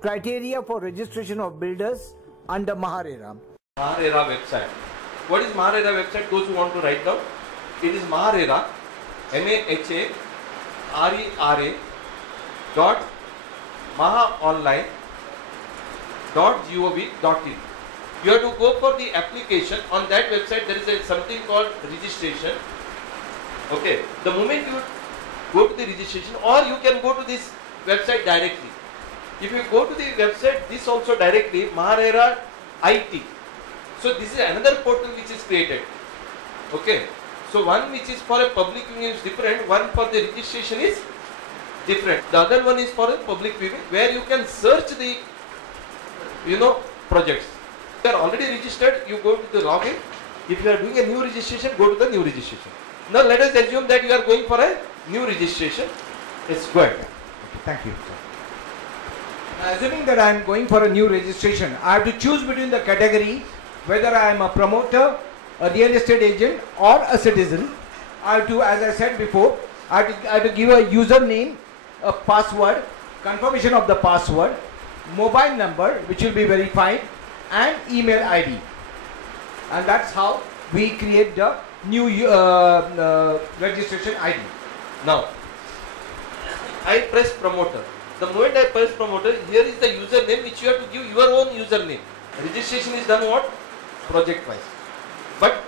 Criteria for registration of builders under RERA. RERA website. What is RERA website? Those who want to write down. It is RERA, MAHARERA dot mahaonline.gov.in. You have to go for the application. On that website there is something called registration. Okay. The moment you go to the registration, or you can go to this website directly. If you go to the website, this also directly, MAHARASHTRA IT. So this is another portal which is created. Okay. So one which is for a public viewing is different, one for the registration is different. The other one is for a public viewing where you can search the projects. If you are already registered, you go to the login. If you are doing a new registration, go to the new registration. Now let us assume that you are going for a new registration. It's good. Okay, thank you. Assuming that I am going for a new registration, I have to choose between the category whether I am a promoter, a real estate agent or a citizen. I have to, as I said before, I have to give a username, a password, confirmation of the password, mobile number which will be verified, and email ID. And that's how we create the new registration ID. Now, I press promoter. The moment I press promoter, here is the username which you have to give your own username. Registration is done what? Project wise. But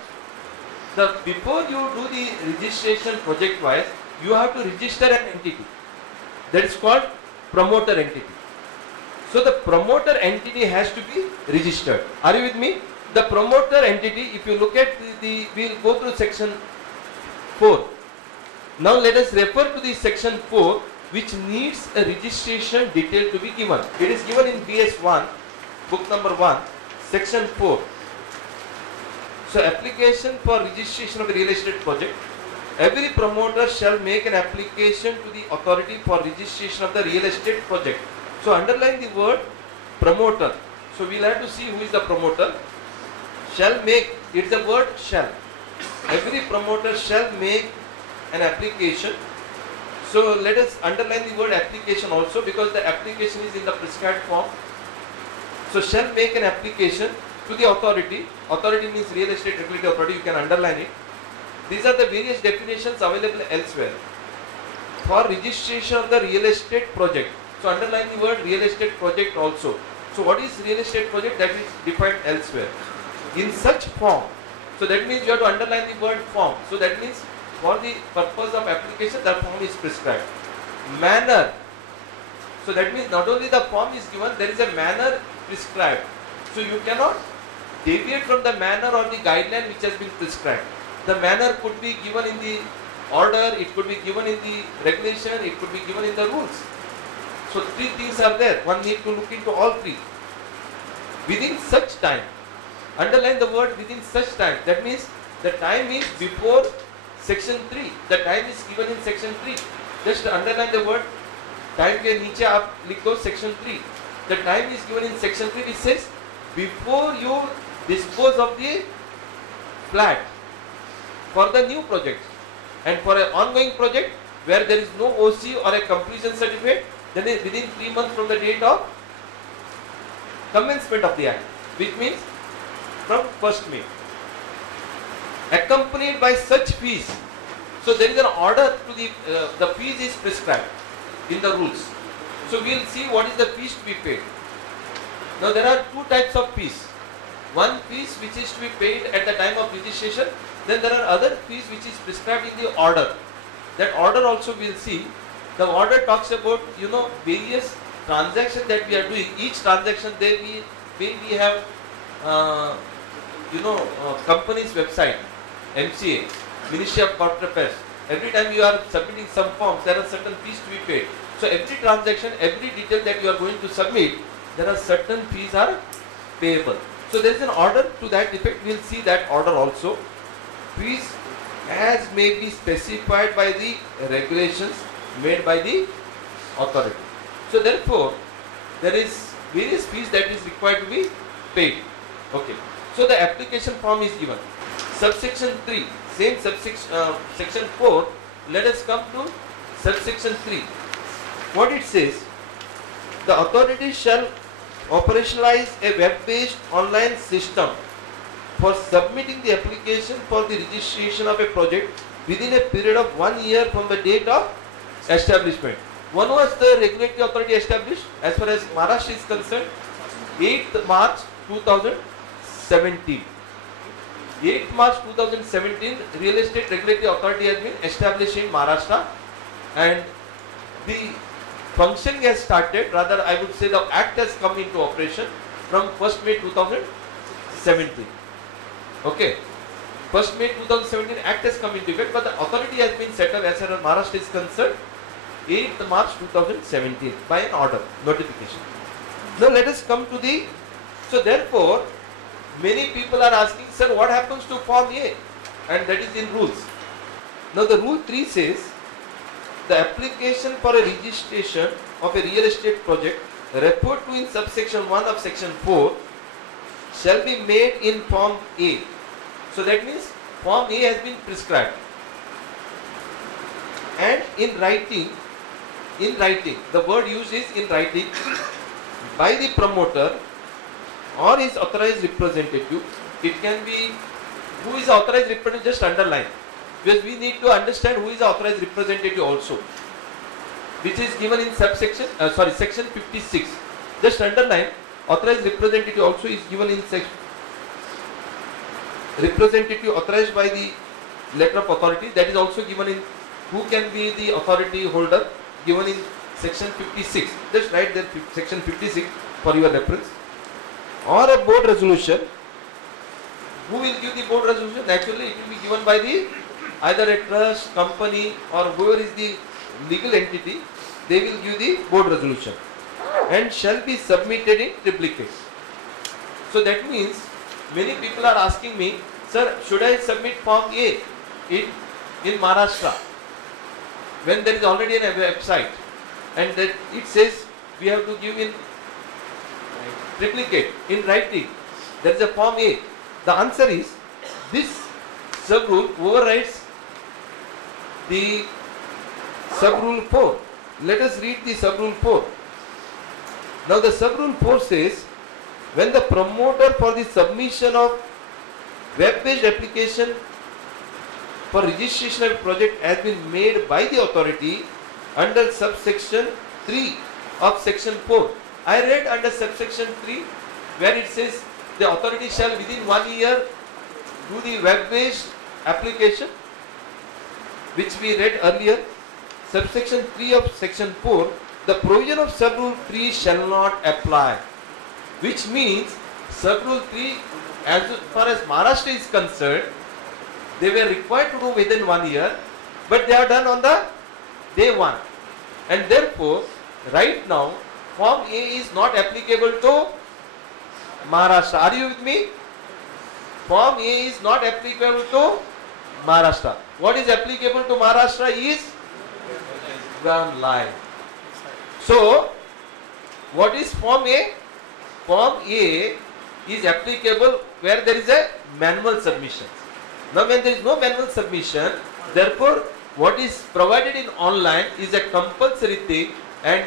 before you do the registration project wise, you have to register an entity. That is called promoter entity. So the promoter entity has to be registered. Are you with me? The promoter entity, if you look at we will go through section 4. Now let us refer to the section 4, which needs a registration detail to be given. It is given in BS1, book number 1, section 4. So application for registration of the real estate project. Every promoter shall make an application to the authority for registration of the real estate project. So underline the word promoter. So we will have to see who is the promoter. Shall make, it is the word shall. Every promoter shall make an application. So let us underline the word application also, because the application is in the prescribed form. So shall make an application to the authority. Authority means real estate regulatory authority, you can underline it. These are the various definitions available elsewhere. For registration of the real estate project. So underline the word real estate project also. So what is real estate project? That is defined elsewhere. In such form. So that means you have to underline the word form. So that means for the purpose of application, that form is prescribed. Manner. So that means not only the form is given, there is a manner prescribed. So you cannot deviate from the manner or the guideline which has been prescribed. The manner could be given in the order, it could be given in the regulation, it could be given in the rules. So three things are there. One need to look into all three. Within such time. Underline the word within such time. That means the time is before section 3. The time is given in section 3. Just underline the word time के नीचे आप लिख दो section 3. The time is given in section 3 which says before you dispose of the flat for the new project, and for an ongoing project where there is no OC or a completion certificate, then within 3 months from the date of commencement of the act, which means from 1st May. Accompanied by such fees. So there is an order to the fees is prescribed in the rules. So we will see what is the fees to be paid. Now there are two types of fees. One fees which is to be paid at the time of registration. Then there are other fees which is prescribed in the order. That order also we will see. The order talks about various transactions that we are doing. Each transaction there we have company's website, MCA, Ministry of Corporate Affairs. Every time you are submitting some forms, there are certain fees to be paid. So every transaction, every detail that you are going to submit, there are certain fees are payable. So there is an order to that effect. We will see that order also. Fees as may be specified by the regulations made by the authority. So therefore, there is various fees that is required to be paid. Okay. So the application form is given. Subsection 3, same subsection, section 4. Let us come to subsection 3. What it says? The authority shall operationalize a web-based online system for submitting the application for the registration of a project within a period of 1 year from the date of establishment. When was the regulatory authority established? As far as Maharashtra is concerned, 8th March 2017. 8th March 2017, Real Estate Regulatory Authority has been established in Maharashtra, and the functioning has started, rather I would say the act has come into operation from 1st May 2017. Okay. 1st May 2017 act has come into effect, but the authority has been set up as far as Maharashtra is concerned 8th March 2017 by an order, notification. Now let us come to the, so therefore many people are asking, sir, what happens to Form A? And that is in rules. Now the rule 3 says, the application for a registration of a real estate project referred to in subsection 1 of section 4 shall be made in Form A. So that means Form A has been prescribed. And in writing, the word used is in writing by the promoter or his authorized representative. It can be, who is authorized representative, just underline, because we need to understand who is the authorized representative also, which is given in subsection, section 56. Just underline, authorized representative also is given in section, representative authorized by the letter of authority, that is also given in, who can be the authority holder, given in section 56. Just write there section 56 for your reference. Or a board resolution. Who will give the board resolution? Actually it will be given by the either a trust, company, or whoever is the legal entity. They will give the board resolution and shall be submitted in triplicate. So that means many people are asking me, sir, should I submit Form A in Maharashtra when there is already a website and that it says we have to give in triplicate in writing? There is a Form A. The answer is this sub-rule overrides the sub-rule 4. Let us read the sub-rule 4. Now the sub-rule 4 says, when the promoter for the submission of web-based application for registration of a project has been made by the authority under subsection 3 of section 4. I read under subsection 3 where it says the authority shall within 1 year do the web-based application, which we read earlier. Subsection 3 of section 4, the provision of sub-rule 3 shall not apply, which means sub-rule 3, as far as Maharashtra is concerned, they were required to do within 1 year, but they are done on the day 1. And therefore, right now, Form A is not applicable to Maharashtra. Are you with me? Form A is not applicable to Maharashtra. What is applicable to Maharashtra is line. So, what is Form A? Form A is applicable where there is a manual submission. Now, when there is no manual submission, therefore, what is provided in online is a compulsory thing, and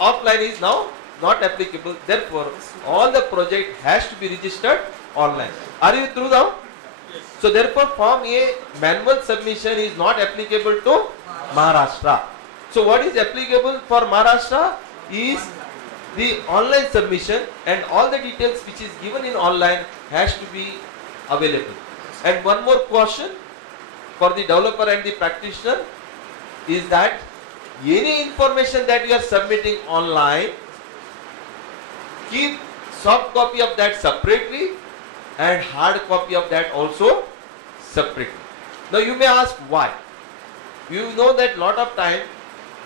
offline is now not applicable. Therefore, all the project has to be registered online. Are you through now? Yes. So, therefore, Form A manual submission is not applicable to Maharashtra. So, what is applicable for Maharashtra is the online submission, and all the details which is given in online has to be available. And one more caution for the developer and the practitioner is that any information that you are submitting online, keep soft copy of that separately and hard copy of that also separately. Now you may ask why. You know that lot of time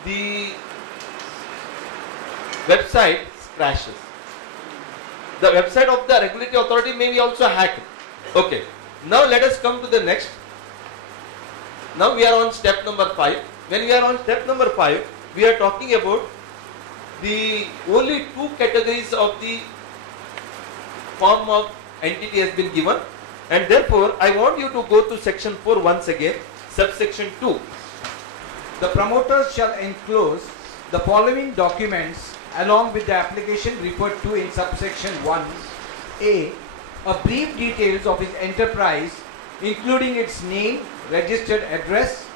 the website crashes. The website of the regulatory authority may be also hacked. Okay. Now let us come to the next. Now we are on step number 5. When we are on step number 5, we are talking about the only 2 categories of the form of entity has been given, and therefore I want you to go to section 4 once again, subsection 2. The promoter shall enclose the following documents along with the application referred to in subsection 1A, a brief details of his enterprise, including its name, registered address,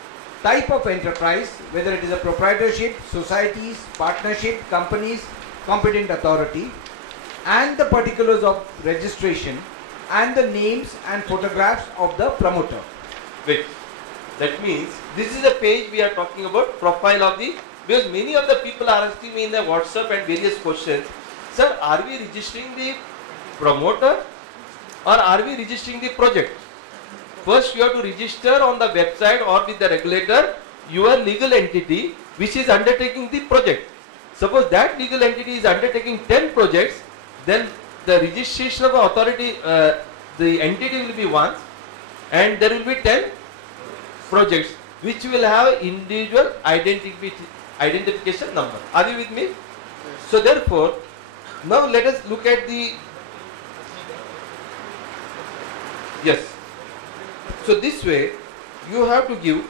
type of enterprise, whether it is a proprietorship, societies, partnership, companies, competent authority, and the particulars of registration, and the names and photographs of the promoter. Wait, that means this is the page we are talking about, profile of the, because many of the people are asking me in the WhatsApp and various questions, sir, are we registering the promoter or are we registering the project? First you have to register on the website or with the regulator your legal entity which is undertaking the project. Suppose that legal entity is undertaking 10 projects, then the registration of the authority, the entity will be once, and there will be 10 projects which will have individual identification number. Are you with me? So therefore, now let us look at the, yes. So this way you have to give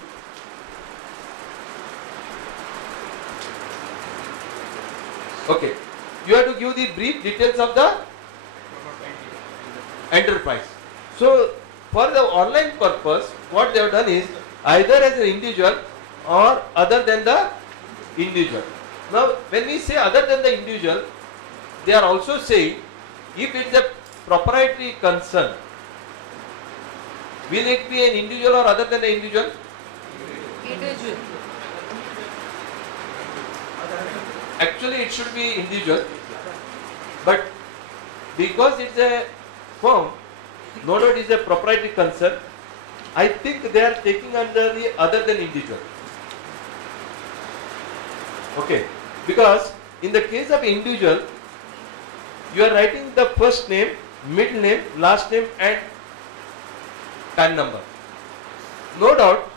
okay. You have to give the brief details of the enterprise. So for the online purpose, what they have done is either as an individual or other than the individual. Now when we say other than the individual, they are also saying if it is a proprietary concern, will it be an individual or other than the individual? Individual. Actually it should be individual, but because it's a firm, no doubt it is a proprietary concern, I think they are taking under the other than individual. Okay, because in the case of individual, you are writing the first name, middle name, last name and PAN number. No doubt,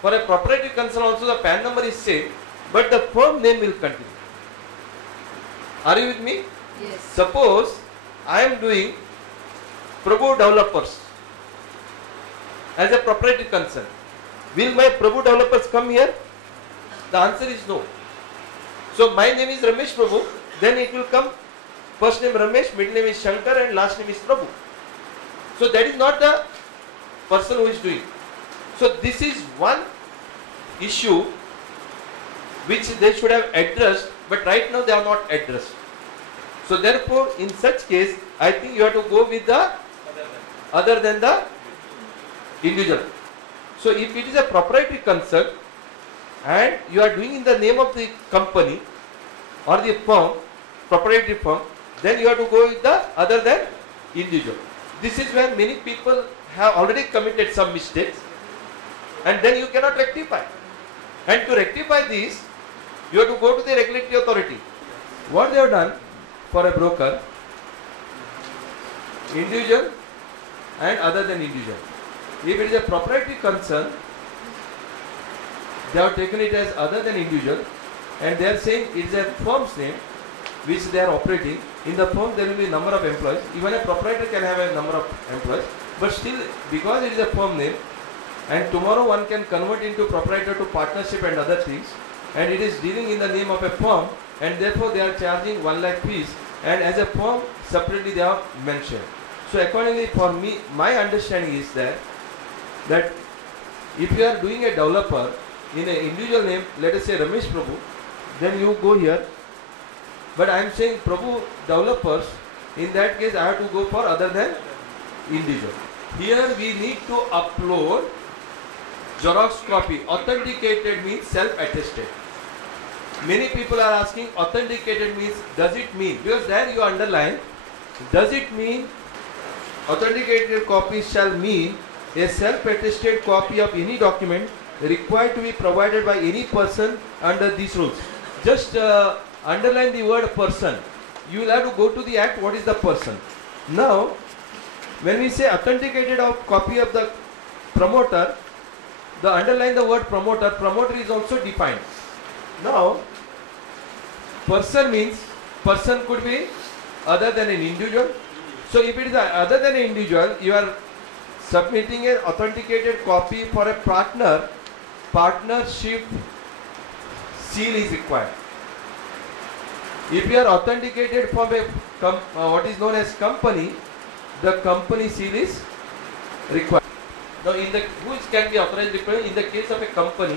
for a proprietary concern also the PAN number is same, but the firm name will continue. Are you with me? Yes. Suppose I am doing Prabhu Developers as a proprietary concern. Will my Prabhu Developers come here? The answer is no. So my name is Ramesh Prabhu, then it will come first name Ramesh, middle name is Shankar and last name is Prabhu. So that is not the person who is doing. So this is one issue which they should have addressed, but right now they are not addressed. So therefore in such case I think you have to go with the other than the individual. So if it is a proprietary concern and you are doing in the name of the company or the firm, proprietary firm, then you have to go with the other than individual. This is where many people have already committed some mistakes and then you cannot rectify. And to rectify this, you have to go to the regulatory authority. What they have done for a broker, individual and other than individual. If it is a proprietary concern, they have taken it as other than individual and they are saying it is a firm's name which they are operating. In the firm there will be a number of employees. Even a proprietor can have a number of employees, but still because it is a firm name and tomorrow one can convert into proprietor to partnership and other things, and it is dealing in the name of a firm and therefore they are charging 1 lakh fees, and as a firm separately they are mentioned. So accordingly for me, my understanding is that if you are doing a developer in an individual name, let us say Ramesh Prabhu, then you go here. But I am saying Prabhu Developers, in that case I have to go for other than individual. Here we need to upload Xerox copy. Authenticated means self-attested. Many people are asking authenticated means, does it mean, because there you underline, does it mean authenticated copy shall mean a self-attested copy of any document required to be provided by any person under these rules. Just underline the word person. You will have to go to the act, what is the person. Now, when we say authenticated copy of the promoter, the underline the word promoter, promoter is also defined. Now, person means, person could be other than an individual. So if it is other than an individual, you are submitting an authenticated copy for a partner, partnership seal is required. If you are authenticated from a what is known as company, the company seal is required. Now, who can be authorized representative? In the case of a company,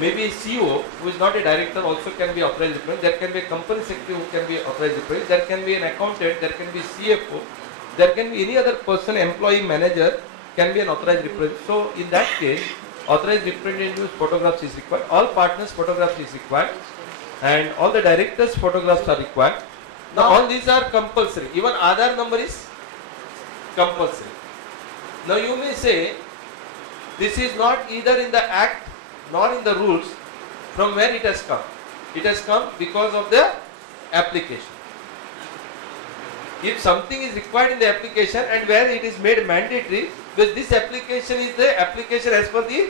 maybe a CEO who is not a director also can be authorized representative. There can be a company secretary who can be authorized representative. There can be an accountant. There can be CFO. There can be any other person, employee, manager can be an authorized representative. So, in that case, authorized representative photographs is required. All partners photographs is required, and all the directors photographs are required. Now, all these are compulsory. Even Aadhaar number is compulsory. Now, you may say this is not either in the act nor in the rules. From where it has come? It has come because of the application. If something is required in the application and where it is made mandatory, because this application is the application as per the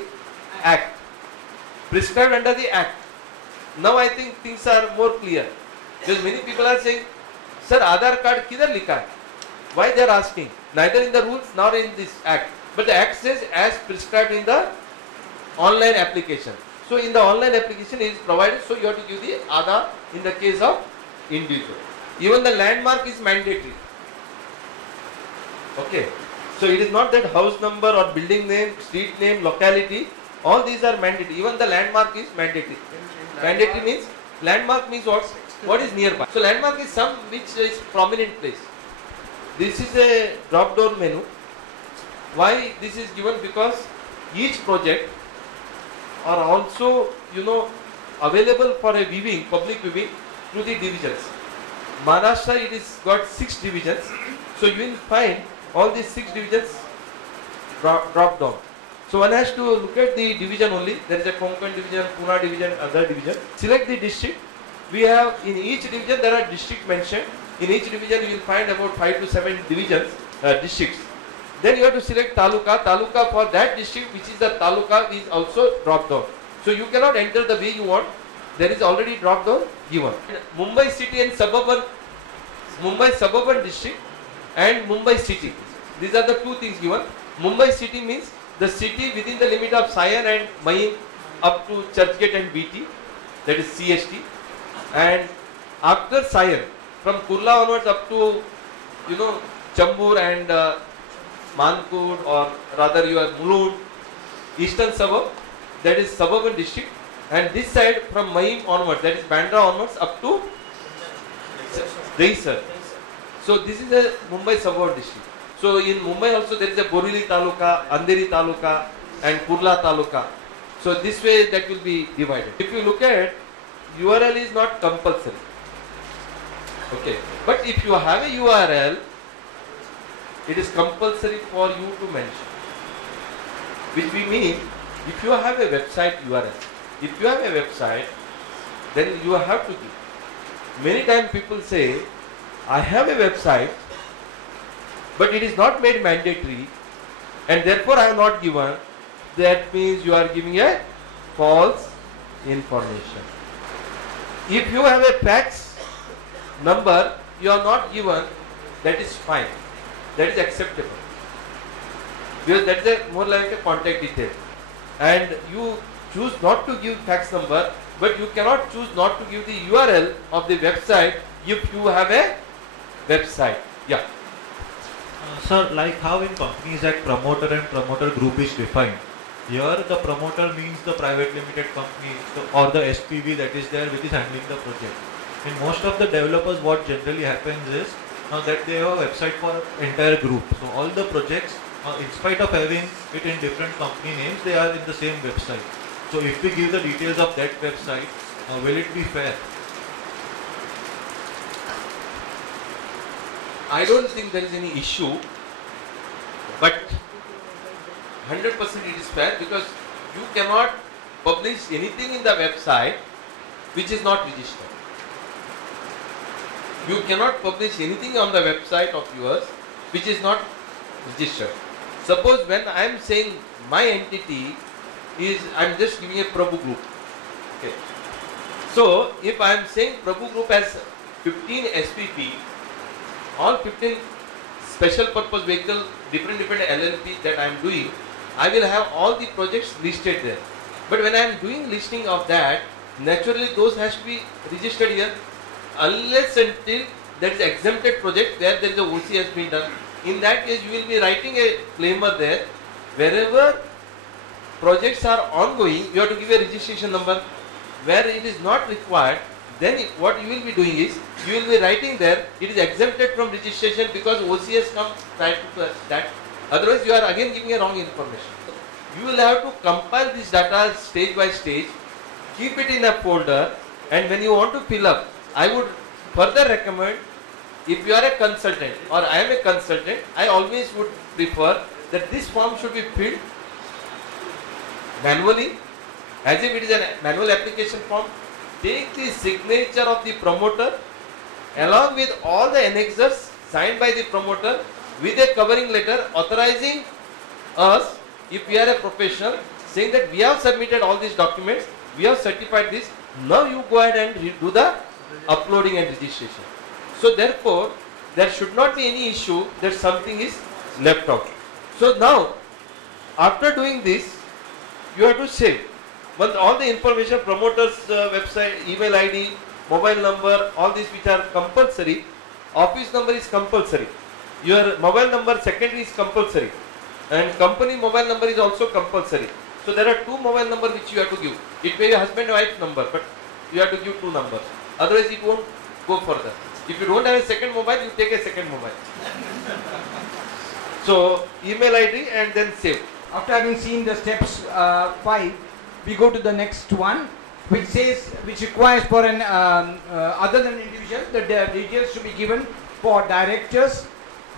act, prescribed under the act. Now I think things are more clear. Because many people are saying, sir, Aadhaar card kidhar likha hai? Why they are asking? Neither in the rules nor in this act. But the act says as prescribed in the online application. So in the online application it is provided, so you have to give the Aadhaar in the case of individual. Even the landmark is mandatory. Okay. So it is not that house number or building name, street name, locality, all these are mandatory. Even the landmark is mandatory. Mandatory means, landmark means what? What is nearby. So landmark is some which is prominent place. This is a drop down menu. Why this is given? Because each project are also, available for a viewing, public viewing through the divisions. Maharashtra, it is got 6 divisions. So you will find all these 6 divisions drop down. So one has to look at the division only. There is a Konkan division, Pune division, other division. Select the district. We have in each division there are districts mentioned. In each division you will find about 5 to 7 divisions, districts. Then you have to select taluka. Taluka for that district, which is the taluka, is also drop down. So you cannot enter the way you want. There is already drop down given. Mumbai city and suburban, Mumbai suburban district and Mumbai city. These are the 2 things given. Mumbai city means the city within the limit of Sion and Mahim up to Churchgate and BT, that is CST. And after Sion, from Kurla onwards up to, Chambur and Mankur, or rather you are Mulund, eastern suburb, that is suburban district. And this side from Mahim onwards, that is Bandra onwards up to Dahisar. So this is a Mumbai suburban district. So in Mumbai also there is a Borivali Taluka, Andheri Taluka and Kurla Taluka. So this way that will be divided. If you look at, URL is not compulsory. Okay. But if you have a URL, it is compulsory for you to mention. Which we mean, if you have a website URL, if you have a website, then you have to give. Many times people say, I have a website, but it is not made mandatory, and therefore I have not given. That means you are giving a false information. If you have a fax number, you are not given, that is fine. That is acceptable. Because that is more like a contact detail. And you choose not to give fax number, but you cannot choose not to give the URL of the website if you have a website. Yeah. Sir, like how in Companies Act promoter and promoter group is defined. Here the promoter means the private limited company or the SPV that is there which is handling the project. In most of the developers, what generally happens is that they have a website for entire group. So all the projects, in spite of having it in different company names, they are in the same website. So if we give the details of that website, will it be fair? I don't think there is any issue, but 100% it is fair, because you cannot publish anything in the website which is not registered. You cannot publish anything on the website of yours which is not registered. Suppose when I am saying my entity is, I am just giving a Prabhu group. Okay. So if I am saying Prabhu group has 15 SPP, all 15 special purpose vehicle, different LLP that I am doing, I will have all the projects listed there. But when I am doing listing of that, naturally those has to be registered here. unless until there is exempted project where there is a OC has been done. In that case, you will be writing a disclaimer there. Wherever projects are ongoing, you have to give a registration number. Where it is not required, then what you will be doing is, you will be writing there, it is exempted from registration because OC has come prior to that. Otherwise, you are again giving a wrong information. You will have to compile this data stage by stage, keep it in a folder, and when you want to fill up, I would further recommend, if you are a consultant or I am a consultant, I always would prefer that this form should be filled manually, as if it is a manual application form. Take the signature of the promoter along with all the annexures signed by the promoter with a covering letter authorizing us, if we are a professional, saying that we have submitted all these documents, we have certified this, now you go ahead and do the uploading and registration. So therefore, there should not be any issue that something is left out. So now, after doing this, you have to save. But all the information, promoter's website, email ID, mobile number, all these which are compulsory, office number is compulsory. Your mobile number secondary is compulsory. And company mobile number is also compulsory. So there are two mobile numbers which you have to give. It may be husband and wife number, but you have to give two numbers. Otherwise it won't go further. If you don't have a second mobile, you take a second mobile. So email ID and then save. After having seen the steps 5, we go to the next one, which says, which requires for an other than individual, the details should be given for directors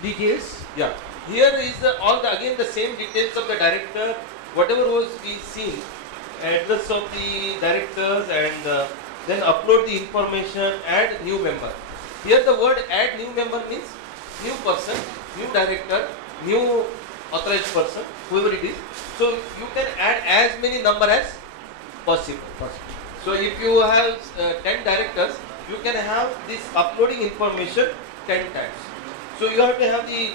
details. Yeah. Here is again the same details of the director, whatever was we seen, address of the directors, and then upload the information, add new member. Here the word add new member means new person, new director, new authorized person, whoever it is. So you can add as many number as possible. So if you have 10 directors, you can have this uploading information 10 times. So you have to have the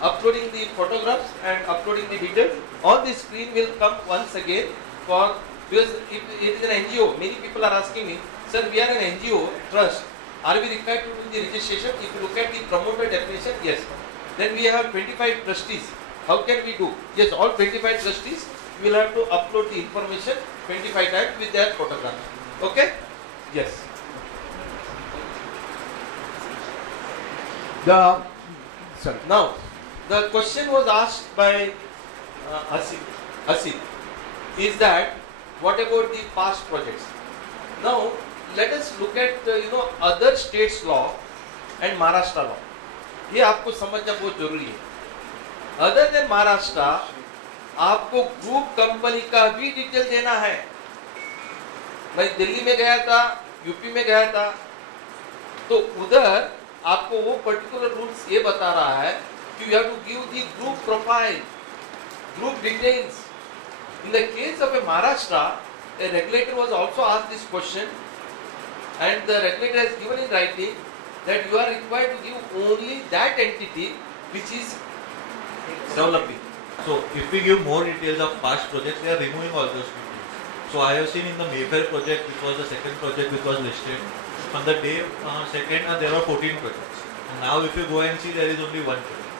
uploading the photographs and uploading the details. On the screen will come once again for, because if it is an NGO, many people are asking me, sir, we are an NGO trust. Are we required to do the registration? If you look at the promoter definition, yes. Then we have 25 trustees. How can we do? Yes, all 25 trustees will have to upload the information 25 times with their photograph. Okay? Yes. Now, the question was asked by Asit, is that what about the past projects? Now, let us look at other states law and Maharashtra law. ये आपको समझना बहुत जरूरी है. Other than Maharashtra, आपको group company का भी detail देना है. मैं दिल्ली में गया था, यूपी में गया था, तो उधर आपको वो पर्टिकुलर रूल्स ये बता रहा है कि you have to give the group profile, group details. In the case of a Maharashtra, a regulator was also asked this question, and the regulator has given in writing that you are required to give only that entity which is developing. So if we give more details of past projects, we are removing all those details. So I have seen in the Mayfair project, which was the second project which was listed, on the day second there were 14 projects. And now if you go and see, there is only one project.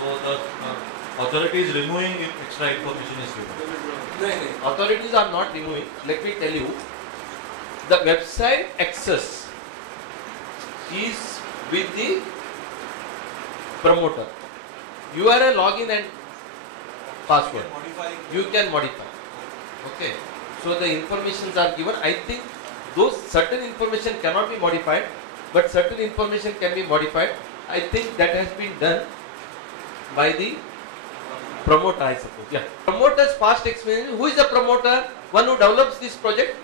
So the authority is removing if extra information is given. Authorities are not removing. Let me tell you, the website access is with the promoter. URL, login and password. You can modify. Okay. So the informations are given. I think those certain information cannot be modified, but certain information can be modified. I think that has been done by the promoter, I suppose. Yeah. Promoter's past experience. Who is the promoter? One who develops this project?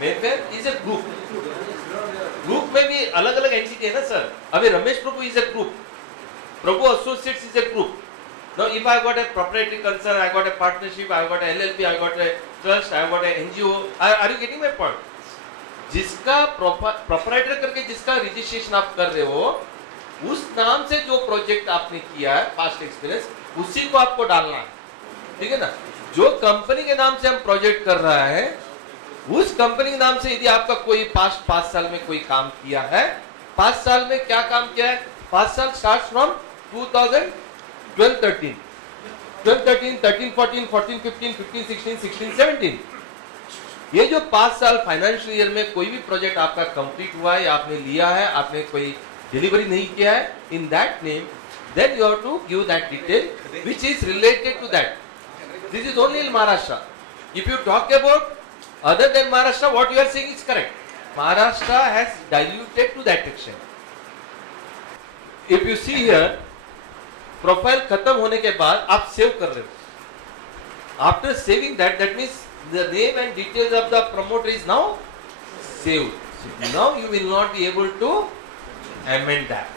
Mayfair is a group. Group में भी अलग-अलग entity है ना sir. अभी रमेश प्रभु is a group. Prabhu Associates is a group. Now if I got a proprietary concern, I got a partnership, I got a LLP, I got a trust, I got a NGO. Are you getting my point? जिसका proprietor करके जिसका registration आप कर रहे हो, उस नाम से जो प्रोजेक्ट आपने किया है पास्ट एक्सपीरियंस, उसी को आपको डालना है. ठीक है ना? जो कंपनी के नाम से हम प्रोजेक्ट कर रहा है, उस कंपनी के नाम से यदि आपका कोई पास्ट 5 साल में कोई काम किया है, 5 साल में क्या काम किया है? 5 साल स्टार्ट फ्रॉम 2012-13, 12-13, 13-14, 14-15, 15-16, 16-17। ये जो 5 साल फाइनेंशियल ईयर में कोई भी प्रोजेक्ट आपका कंप्लीट हुआ है या आपने लिया है, आपने कोई डिलीवरी नहीं किया है, in that name, then you have to give that detail which is related to that. This is only in Maharashtra. If you talk about other than Maharashtra, what you are saying is correct. Maharashtra has diluted to that extent. If you see here, profile खत्म होने के बाद आप save कर रहे हो. After saving that, that means the name and details of the promoter is now saved. Now you will not be able to amend that.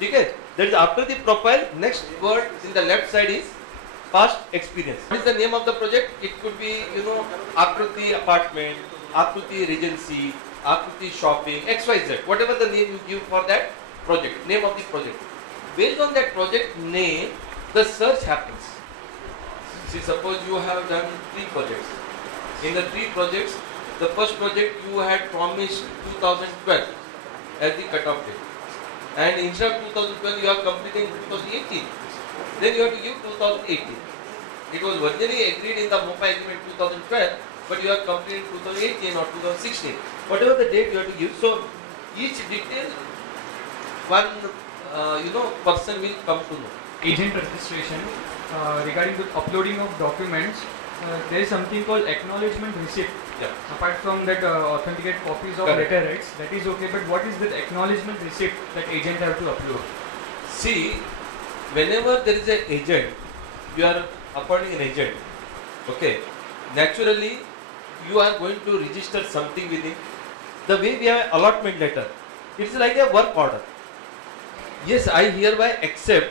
ठीक है? That is after the profile. Next word in the left side is past experience. What is the name of the project? It could be, Akruti apartment, Akruti Regency, Akruti shopping, XYZ. Whatever the name you give for that project, name of the project. Based on that project name, the search happens. See, suppose you have done 3 projects. In the 3 projects, the first project you had promised 2012 as the cutoff date. And instead of 2012, you are completing 2018. Then you have to give 2018. It was originally agreed in the MOPA agreement 2012, but you are completing 2018 or 2016. Whatever the date you have to give. So each detail, one person will come to know. Agent registration, regarding the uploading of documents, there is something called acknowledgement receipt. Yeah. Apart from that, authenticate copies of Correct. letterheads, that is okay. But what is that acknowledgement receipt that agent have to upload? See, whenever there is an agent, you are appointing an agent. Okay. Naturally, you are going to register something with him. The way we have an allotment letter, it's like a work order. Yes, I hereby accept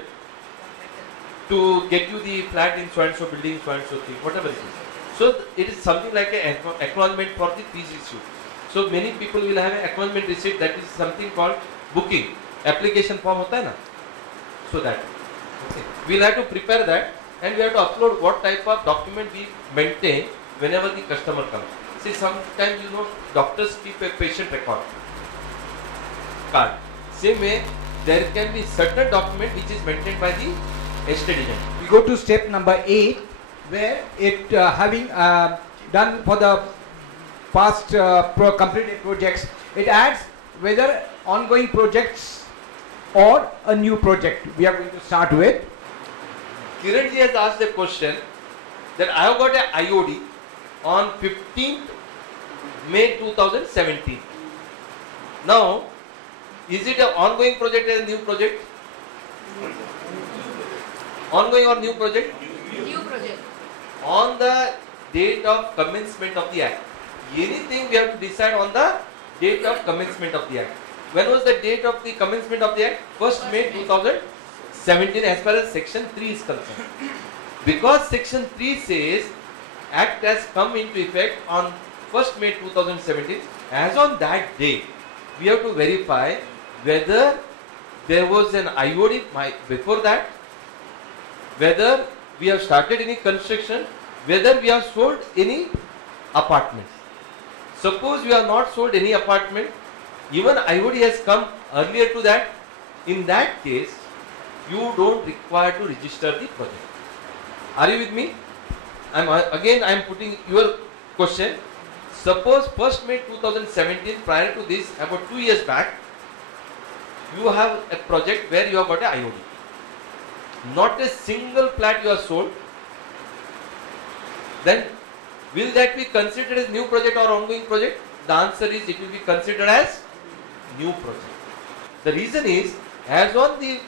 to get you the flat in so and so building, so and so thing, whatever it is. So it is something like an acknowledgement for the fees issue. So many people will have an acknowledgement receipt, that is something called booking. Application form hota hai na? So that. Okay. We'll have to prepare that and we have to upload what type of document we maintain whenever the customer comes. See, sometimes doctors keep a patient record card. Same way, there can be certain document which is maintained by the estate agent. We go to step number 8, where it having done for the past completed projects, it adds whether ongoing projects or a new project. We are going to start with. Kiran ji has asked a question that I have got a IOD on 15th May 2017. Now, is it an ongoing project or a new project? Ongoing or new project? New project. On the date of commencement of the act. Anything we have to decide on the date of commencement of the act. When was the date of the commencement of the act? 1st May 2017 as far as section 3 is concerned. Because section 3 says act has come into effect on 1st May 2017, as on that date, we have to verify whether there was an IOD before that, whether we have started any construction, whether we have sold any apartments. Suppose we have not sold any apartment, even IOD has come earlier to that, in that case, you don't require to register the project. Are you with me? I am putting your question. Suppose 1st May 2017, prior to this, about 2 years back, you have a project where you have got a IOD. Not a single flat you have sold. Then will that be considered as new project or ongoing project? The answer is it will be considered as new project. The reason is, as on the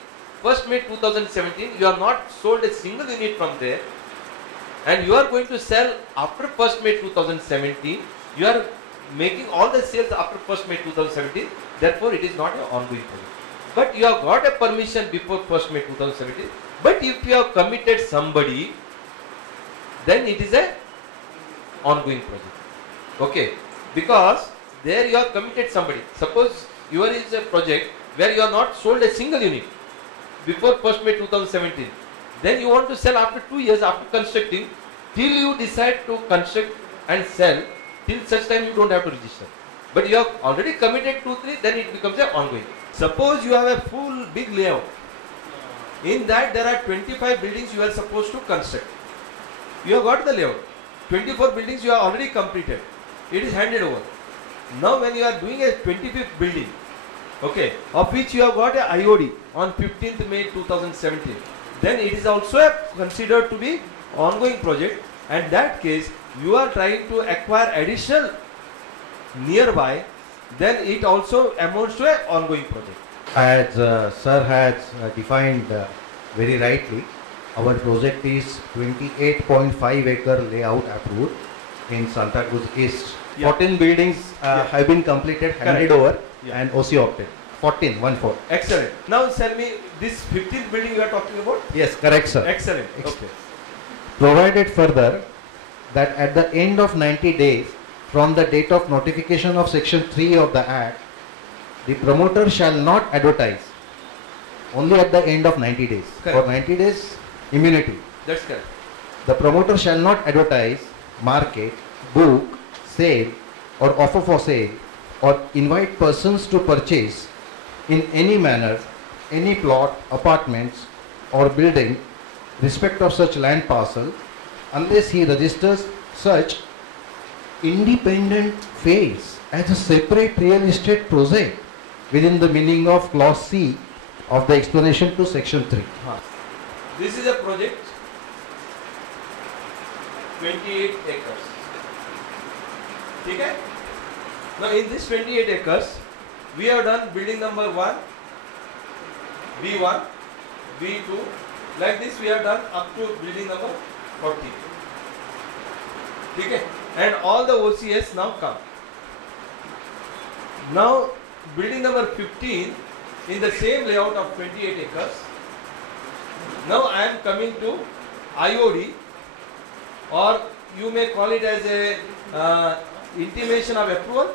1st May 2017, you have not sold a single unit from there, and you are going to sell after 1st May 2017. You are making all the sales after 1st May 2017. Therefore, it is not an ongoing project. But you have got a permission before 1st May 2017. But if you have committed somebody, then it is a ongoing project. Okay, because there you have committed somebody. Suppose your is a project where you have not sold a single unit before 1st May 2017. Then you want to sell after 2 years after constructing, till you decide to construct and sell, Till such time you don't have to register. But you have already committed 2-3, then it becomes an ongoing. Suppose you have a full big layout. In that there are 25 buildings you are supposed to construct. You have got the layout. 24 buildings you have already completed. It is handed over. Now when you are doing a 25th building, okay, of which you have got a IOD on 15th May 2017, then it is also considered to be ongoing project, and that case you are trying to acquire additional nearby, then it also amounts to an ongoing project. As Sir has defined very rightly, our project is 28.5 acre layout approved in Santa Cruz East. Yeah. 14 buildings have been completed, handed over, and OC opted. 14, 1-4. Excellent. Now tell me, this 15th building you are talking about? Yes, correct, sir. Excellent. Okay. Provided further that at the end of 90 days from the date of notification of section 3 of the Act, the promoter shall not advertise only at the end of 90 days. Correct. For 90 days, immunity. That's correct. The promoter shall not advertise, market, book, sale or offer for sale or invite persons to purchase in any manner any plot, apartments or building respect of such land parcel unless he registers such independent phase as a separate real estate project within the meaning of clause C of the explanation to section 3. This is a project 28 acres. Okay? Now in this 28 acres, we have done building number 1, B1, B2, like this we have done up to building number 40. Okay? And all the OCS now come. Now building number 15 in the same layout of 28 acres. Now I am coming to IOD, or you may call it as a intimation of approval.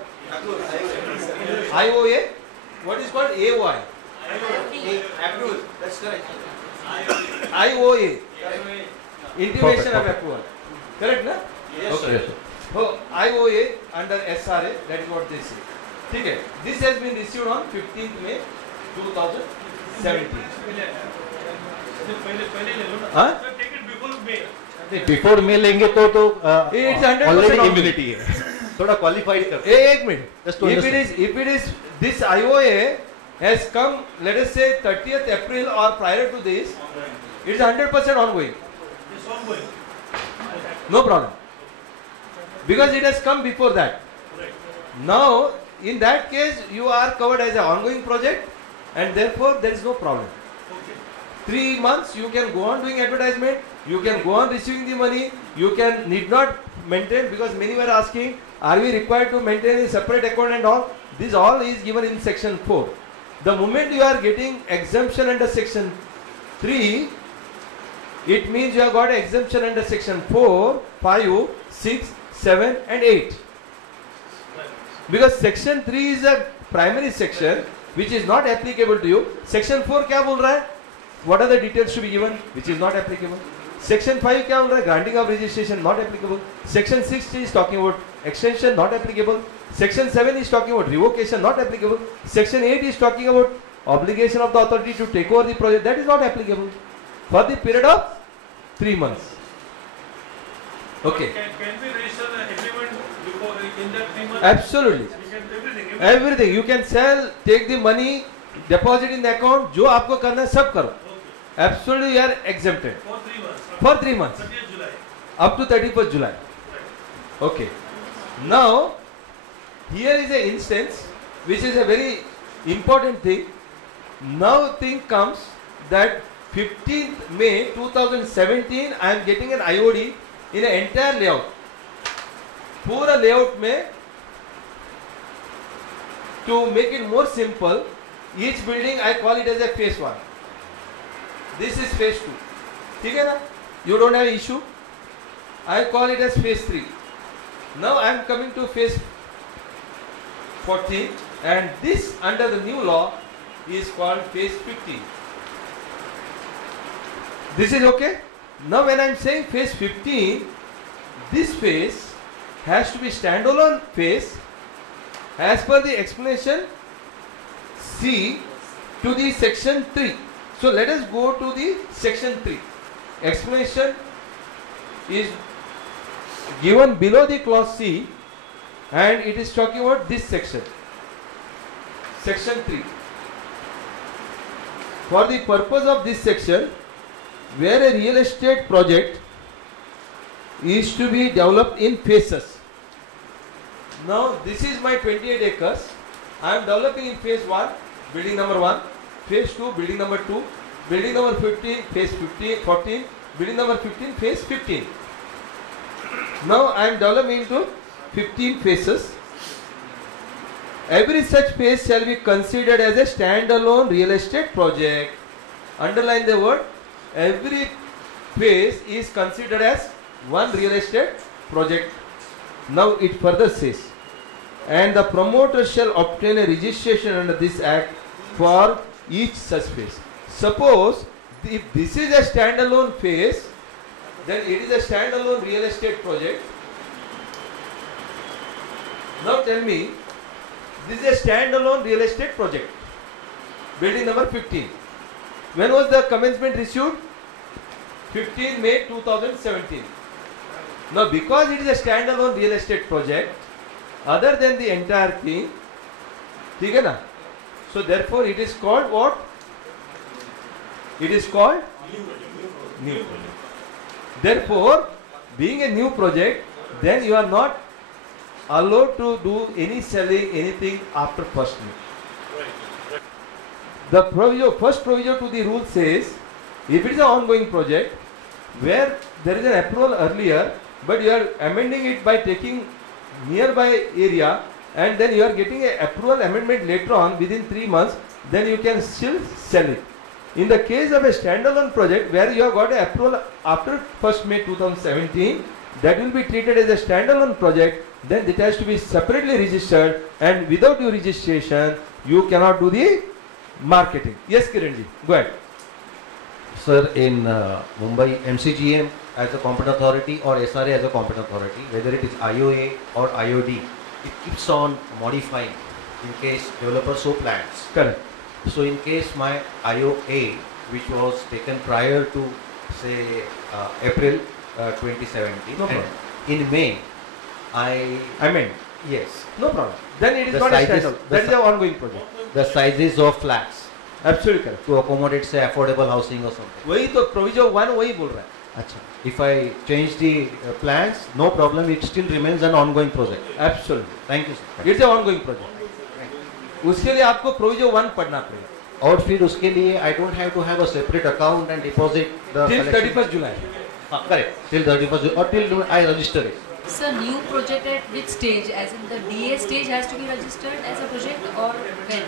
IOA. What is called AOI? Approval. That's correct. IOA. Intimation of approval. Correct, na? Yes, Okay. yes, sir. So IOA under SRA, that is what they say. Okay. This has been received on 15th May 2017. Huh? Before May लेंगे तो It's 100% already on immunity है. थोड़ा qualified कर. एक minute. Just to If understand. it is this IOA has come, let us say 30th April or prior to this, it is 100% ongoing. No problem. Because it has come before that. Now, in that case, you are covered as an ongoing project, and therefore there is no problem. 3 months you can go on doing advertisement, you can go on receiving the money, you can need not maintain, because many were asking, are we required to maintain a separate account and all? This all is given in section 4. The moment you are getting exemption under section 3, it means you have got exemption under section 4, 5, 6, 7 and 8. Because section 3 is a primary section which is not applicable to you. Section 4 क्या बोल रहा है? What are the details to be given which is not applicable? Section 5 क्या बोल रहा है? Granting of registration not applicable. Section 6 is talking about extension not applicable. Section 7 is talking about revocation not applicable. Section 8 is talking about obligation of the authority to take over the project, that is not applicable for the period of 3 months. Okay. Can we register the agreement before in that 3 months? Absolutely. We can everything. Everything. You can sell, take the money, deposit in the account. जो आपको करना है सब करो. Absolutely, you are exempted For 3 months. for 3 months 30th July. up to 31st July. Okay. Now, here is an instance which is a very important thing. Now, thing comes that 15th May 2017, I am getting an IOD in an entire layout. पूरा layout में, to make it more simple, each building I call it as a phase 1. This is phase 2. ठीक है ना? You don't have issue. I call it as phase 3. Now I am coming to phase 14, and this under the new law is called phase 15. This is okay? Now when I am saying phase 15, this phase has to be standalone phase as per the explanation C to the section 3. So let us go to the section 3. Explanation is given below the clause C, and it is talking about this section. Section 3. For the purpose of this section, where a real estate project is to be developed in phases. Now this is my 28 acres. I am developing in phase 1, building number 1, phase 2, building number 2, building number 15, phase 14, building number 15, phase 15. Now I am developing into 15 phases. Every such phase shall be considered as a standalone real estate project. Underline the word. Every phase is considered as one real estate project. Now it further says, and the promoter shall obtain a registration under this act for each such phase. Suppose if this is a standalone phase, then it is a standalone real estate project. Now tell me, this is a standalone real estate project. Building number 15. When was the commencement issued? 15 May 2017. Now because it is a standalone real estate project, other than the entire thing, ठीक है ना? So therefore it is called what? It is called new project. Therefore, being a new project, then you are not allowed to do any selling, anything after first May. The first provision to the rule says, if it is an ongoing project where there is an approval earlier, but you are amending it by taking nearby area, and then you are getting an approval amendment later on within 3 months, then you can still sell it. In the case of a standalone project where you have got an approval after 1st May 2017, that will be treated as a standalone project. Then it has to be separately registered, and without your registration, you cannot do the marketing. Yes, Kiranji, go ahead. Sir, in Mumbai, MCGM as a competent authority or SRA as a competent authority, whether it is IOA or IOD, it keeps on modifying in case developer so plans. Correct. So in case my IOA, which was taken prior to say April 2017, No problem. and in May, I mean, yes, no problem. Then it is The not a sizes- standalone. the That is si- an ongoing project. the sizes of flats Absolutely correct. to accommodate say affordable housing or something. वही तो provision 1 वही बोल रहा है. Achha. If I change the plans, no problem, it still remains an ongoing project. Absolutely. Thank you, sir. It's an ongoing project. उसके लिए आपको provision 1 पढ़ना पड़ेगा. और फिर उसके लिए I don't have to have a separate account and deposit the Till collection. 31st July. Correct. Till 31st or till I register it. So new project at which stage? As in the DA stage has to be registered as a project, or when?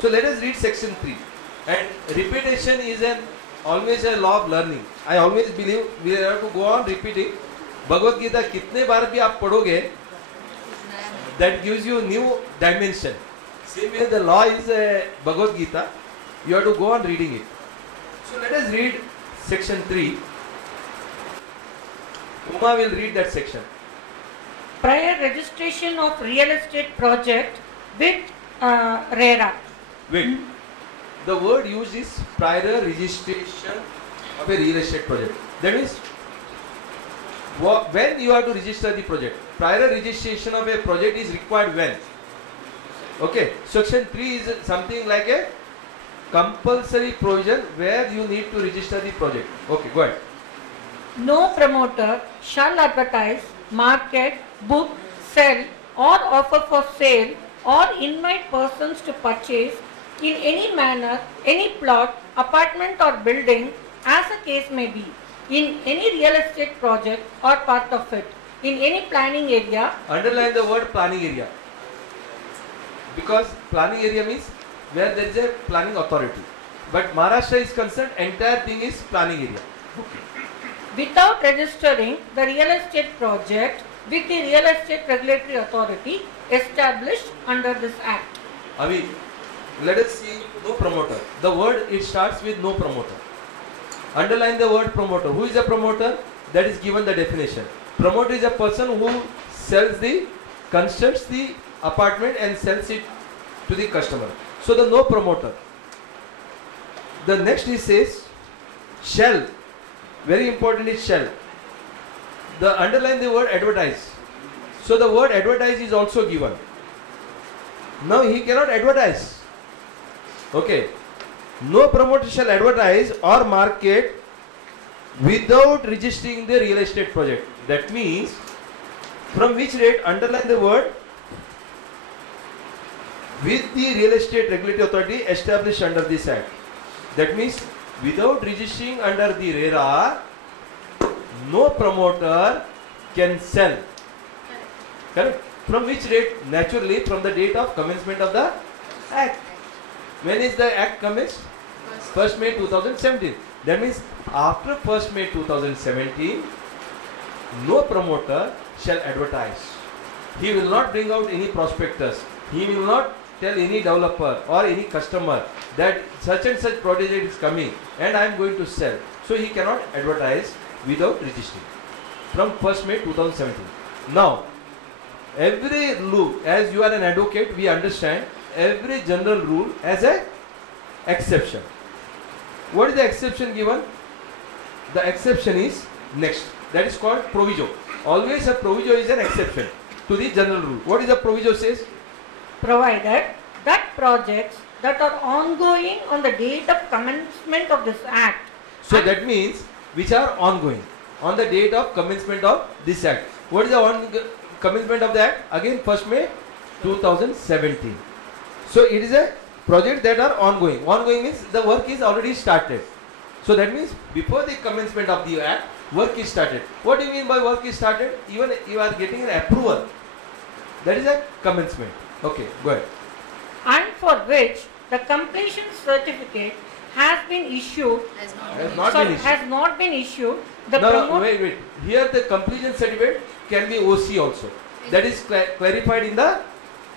So let us read section 3. And repetition is always a law of learning. I always believe we have to go on repeating. Bhagavad Gita कितने बार भी आप पढ़ोगे, that gives you new dimension. Same way the law is Bhagavad Gita. You have to go on reading it. So let us read section 3. Uma will read that section. Prior registration of real estate project with RERA. Wait. The word used is prior registration of a real estate project. That means when you have to register the project. Prior registration of a project is required when? Okay. Section 3 is something like a compulsory provision where you need to register the project. Okay, go ahead. No promoter shall advertise, market, book, sell or offer for sale or invite persons to purchase in any manner any plot, apartment or building as the case may be in any real estate project or part of it in any planning area. Underline the word planning area. Because planning area means where there is a planning authority. But Maharashtra is concerned, entire thing is planning area. Without registering the real estate project with the real estate regulatory authority established under this act. Avi, let us see no promoter. The word it starts with no promoter. Underline the word promoter. Who is a promoter? That is given the definition. Promoter is a person who sells the, constructs the apartment and sells it to the customer. So the no promoter. The next he says shall. Very important is shall. The underline the word advertise. So the word advertise is also given. Now he cannot advertise. Okay. No promoter shall advertise or market without registering the real estate project. That means from which date, underline the word, with the real estate regulatory authority established under this act. That means without registering under the RERA, no promoter can sell. Correct? From which date? Naturally from the date of commencement of the act. When is the act commenced? 1st May 2017. That means after 1st May 2017, no promoter shall advertise. He will not bring out any prospectus. He will not tell any developer or any customer that such and such project is coming and I am going to sell. So he cannot advertise without registering from 1st May 2017. Now, every rule, as you are an advocate, we understand every general rule has a exception. What is the exception given? The exception is next. That is called proviso. Always a proviso is an exception to the general rule. What is the proviso says? Provided that projects that are ongoing on the date of commencement of this act. So that means which are ongoing on the date of commencement of this act. What is the commencement of the act? Again 1st May 2017. So it is a project that are ongoing. Ongoing means the work is already started. So that means before the commencement of the act, work is started. What do you mean by work is started? Even you are getting an approval. That is a commencement. Okay, go ahead. And for which the completion certificate has been issued. Has not been issued. The no, wait. Here the completion certificate can be OC also. That is clarified in the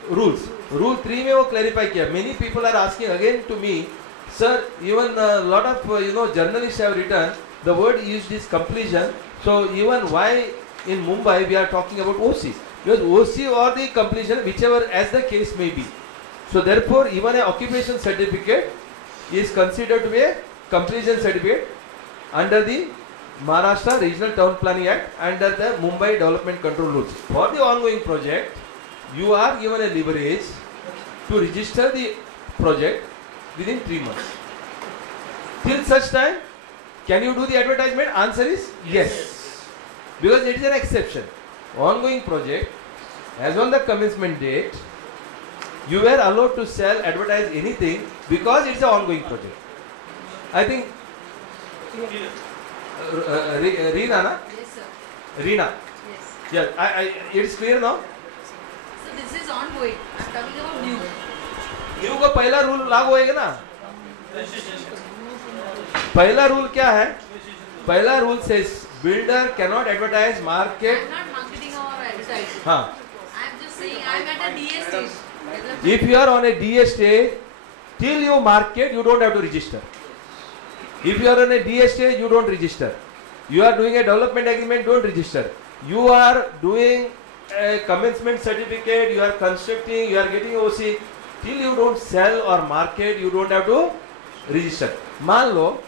rules. Rule 3 में वो clarify किया. Many people are asking again to me, sir, even a lot of journalists have written the word used is completion. So even why in Mumbai we are talking about OC? Because OC or the completion, whichever as the case may be. So therefore, even an occupation certificate is considered to be a completion certificate under the Maharashtra Regional Town Planning Act under the Mumbai Development Control Rules. For the ongoing project, you are given a leverage to register the project within 3 months. Till such time, can you do the advertisement? Answer is yes. Because it is an exception. Ongoing project, as on the commencement date, you were allowed to sell, advertise anything because it's an ongoing project. I think Reena, na? Yes, sir. Reena. Yes. Yeah, it is clear now? So this is ongoing. I'm talking about new. New का पहला rule लागू होएगा ना? पहला rule क्या है? पहला rule says builder cannot advertise market. I'm not marketing or advertising. हाँ. I'm just saying I'm at a DA stage. If you are on a DA stage, till you market, you don't have to register. If you are on a DA stage, you don't register. You are doing a development agreement, don't register. You are doing a commencement certificate, you are constructing, you are getting OC. Till you don't sell or market, you don't have to register. मान लो,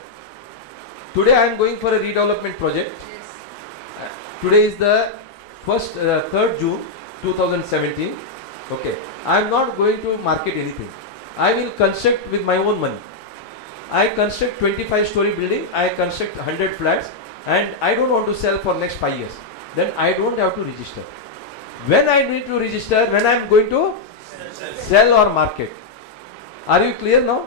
today I am going for a redevelopment project. Yes. Today is the 3rd June 2017. Okay. I am not going to market anything. I will construct with my own money. I construct 25-story building. I construct 100 flats, and I don't want to sell for next 5 years. Then I don't have to register. When I need to register, when I am going to sell or market. Are you clear now?